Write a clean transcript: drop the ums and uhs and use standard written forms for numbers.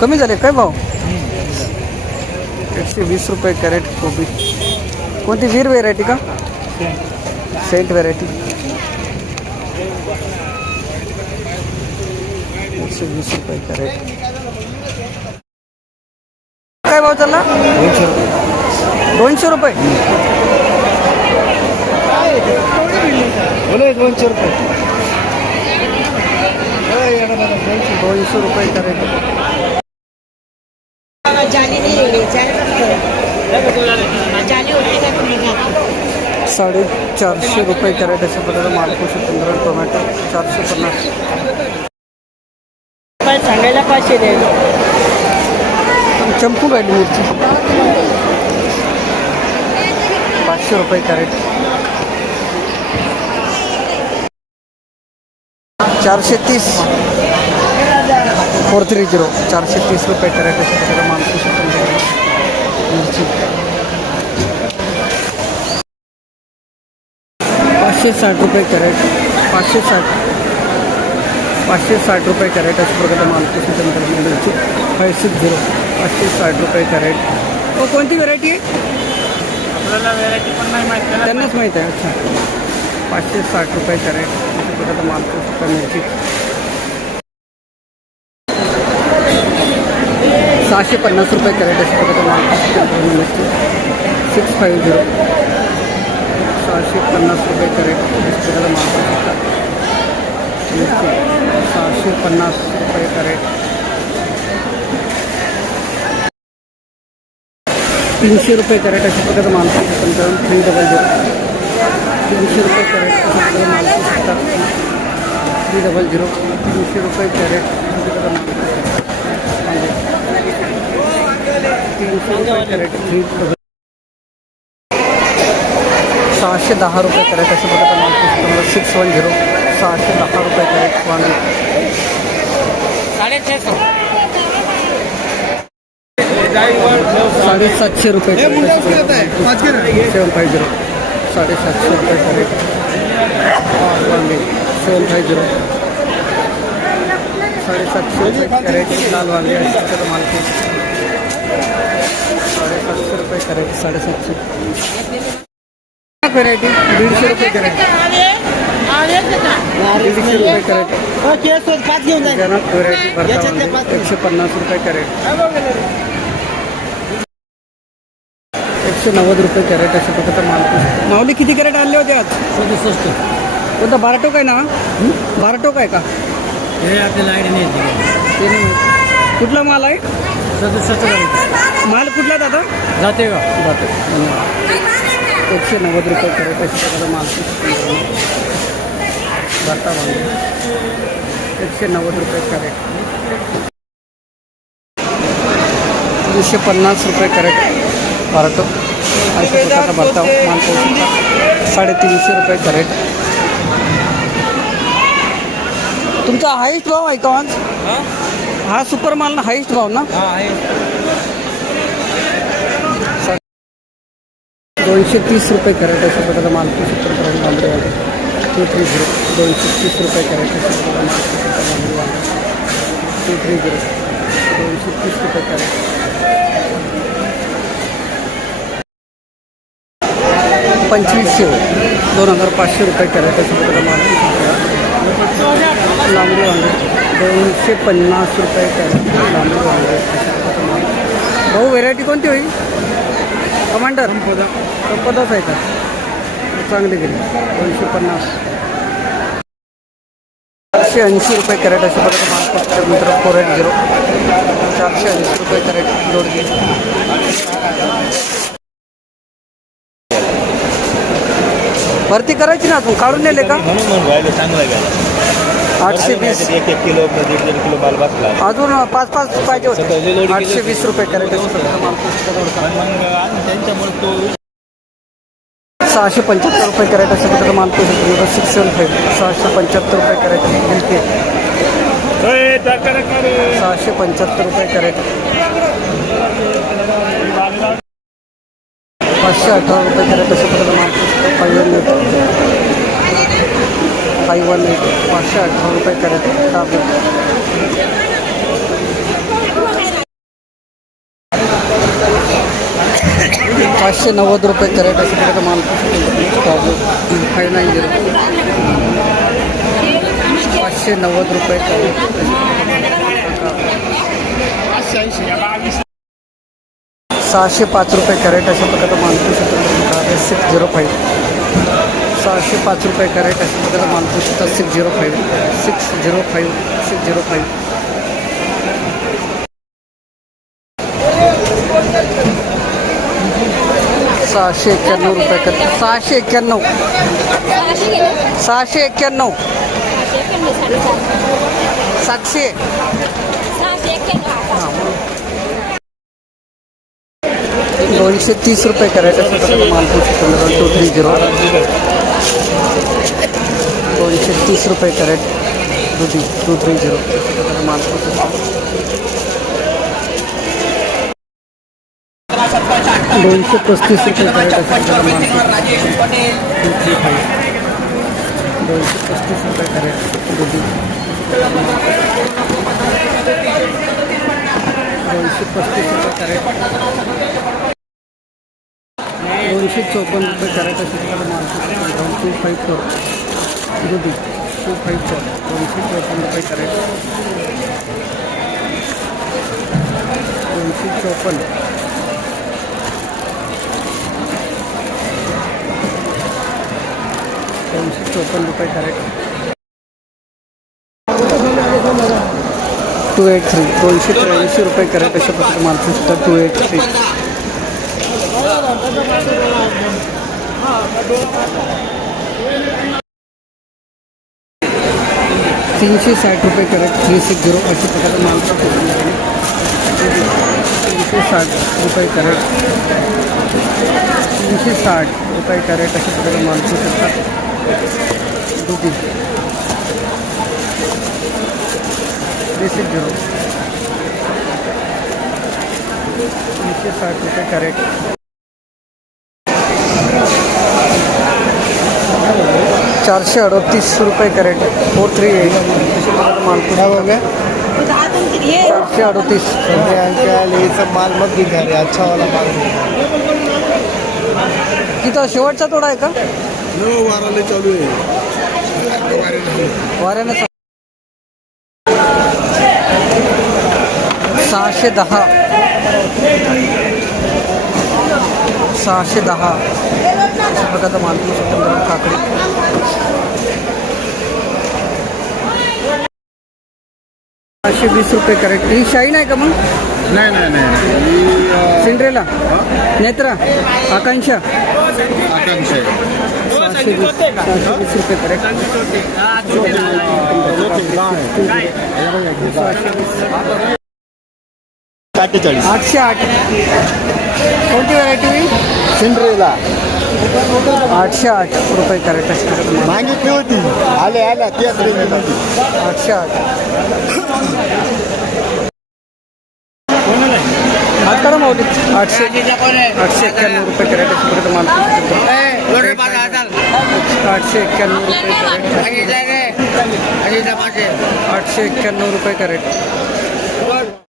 कमी झाले काय भाव? 120 रुपये कॅरेट कोबी. कोणती वीर व्हेरायटी का? सेंट व्हेरायटी. 120 रुपये कॅरेट. काय भाव चालला? 200 रुपये. 200 रुपये. 200 रुपये कॅरेट. 450 रुपये कॅरेट अशा प्रकारे मालपूस 15 टोमॅटो 450. सांगायला 500 द्यायला. चंपू गाडी मिरची 500 रुपये कॅरेट. 430 430 430 रुपये कॅरेट अशा प्रकारे मालपूस मिरची. 560 रुपये कॅरेट. 560 रुपये कॅरेट अशा प्रकारे मालपूस मिरची. 560 560 रुपये कॅरेट. हो, कोणती व्हेरायटी आहे? आपल्याला व्हेरायटी पण नाही माहिती. त्यांनाच माहीत आहे. अच्छा, 560 रुपये कॅरेट अशा प्रकारे मालपूस मिरची. 650 रुपये कॅरेट अशा प्रकारे मालपूस मिरची. 650 650 रुपये कॅरेट अशा प्रकारे मालपूस मिरची. 650 रुपये कॅरेट. 300 रुपये कॅरेट अशा प्रकारे मालपूस 300 300 रुपये कॅरेट अशा प्रकारे मालपूस 300 300 रुपये कॅरेट अशा प्रकारे मालपूस 300 रुपये कॅरेट. 610 रुपये कॅरेट अशा प्रकारे मालपूस 610 610 रुपये कॅरेट. वांगे 750 रुपये कॅरेट. 750 750 रुपये कॅरेट. वांगे 750 750 रुपये कॅरेट. लाल वांगे अशा प्रकारे मालपूस 750 रुपये कॅरेट. 750 व्हेरायटी 150 रुपये कॅरेट. 150 रुपये कॅरेट. जनक व्हेरायटी भरता 150 रुपये कॅरेट. 190 रुपये कॅरेट अशा प्रकारचा मालपूस. माऊली किती कॅरेट आणले होते आज? 67. कोणता बाराटोक आहे ना? बाराटोक आहे का? हे आपल्याला आयडिया नाही. ते नाही माहिती. कुठला माल आहे? 67. माल कुठला दादा? जाते का? जाते. 190 रुपये कॅरेट अशा प्रकारचा मालपूस. भरता वांगे 190 रुपये कॅरेट. 350 रुपये कॅरेट. बाराटो अशा प्रकारचा भरता मालपूस 350 रुपये कॅरेट. तुमचा हायस्ट भाव आहे का आज? हा सुपर माल ना, हायस्ट भाव ना? 230 रुपये कॅरेट अशा प्रकारचा मालपूस 230 230 रुपये कॅरेट अशा प्रकारचा मालपूस 230 230 रुपये कॅरेट. 2500 2500 रुपये कॅरेट अशा प्रकारचा मालपूस. लांबडी वांगे 250 रुपये कॅरेट. लांबडी वांगे अशा प्रकारचा माल. भाऊ व्हेरायटी कोणती होईल? कमांडर संपदाच आहे का? चांगली गेली. 250 480 रुपये कॅरेट अशा प्रकारचा मालपूस मित्र 480 480 रुपये कॅरेट. दोडगी भरती करायची ना, अजून काढून नेले का? म्हणून राहिले चांगला गेला. 820 1 किलो 1.5 किलो माल बसला. अजून 5 पाहिजे होते. 820 रुपये कॅरेट मालपूस. त्यांच्यामुळे तो 675 रुपये कॅरेट अशा प्रकारचा मालपूस 675 675 रुपये कॅरेट. मिळते 675 रुपये कॅरेट. 518 रुपये कॅरेट अशा प्रकारचा मालपूस. 518 रुपये कॅरेट. 590 रुपये कॅरेट अशा प्रकारचा माल काजू 590 590 रुपये कॅरेट 605 रुपये कॅरेट अशा प्रकारचा मालपूस 605 605 रुपये कॅरेट अशा प्रकारचा मालपूस 605 691 रुपये कॅरेट 691 691 700 230 रुपये कॅरेट अशा प्रकारचा मालपूस 230 230 रुपये कॅरेट 230 मालपूस 235 रुपये कॅरेट अशा प्रकारचा मालपूस 235 रुपये कॅरेट 235 रुपये कॅरेट 254 रुपये कॅरेट अशा प्रकारचा मालपूस 254 254 रुपये कॅरेट 254 रुपये कॅरेट 283 283 रुपये कॅरेट अशा प्रकारचा मालपूस 283 360 रुपये कॅरेट 360 अशा प्रकारचा मालपूस 360 रुपये कॅरेट 360 रुपये कॅरेट अशा प्रकारचा मालपूस दुधी 360 रुपये कॅरेट 438 रुपये कॅरेट 438 अशा प्रकारचा मालपूस 438 ये सब माल मत दिखा रहे अच्छा वाला माल तिथं शेवटचा तोडा आहे का वाराले चालू आहे वाऱ्यानं 610 अशा प्रकारचा मालपूस काकडी 520 रुपये कॅरेट ही शाईन आहे का मग नाही सिंड्रेला नेत्रा आकांक्षा आकांक्षा 620 रुपये कॅरेट 47 808 कोणती व्हरायटी होईल सिंड्रेला 808 रुपये कॅरेट अशी मागितली होती आल्या त्याच रेंजमध्ये 808 आता मावली 891 रुपये कॅरेट अशी प्रकारे माल 891 रुपये कॅरेट 891 रुपये कॅरेट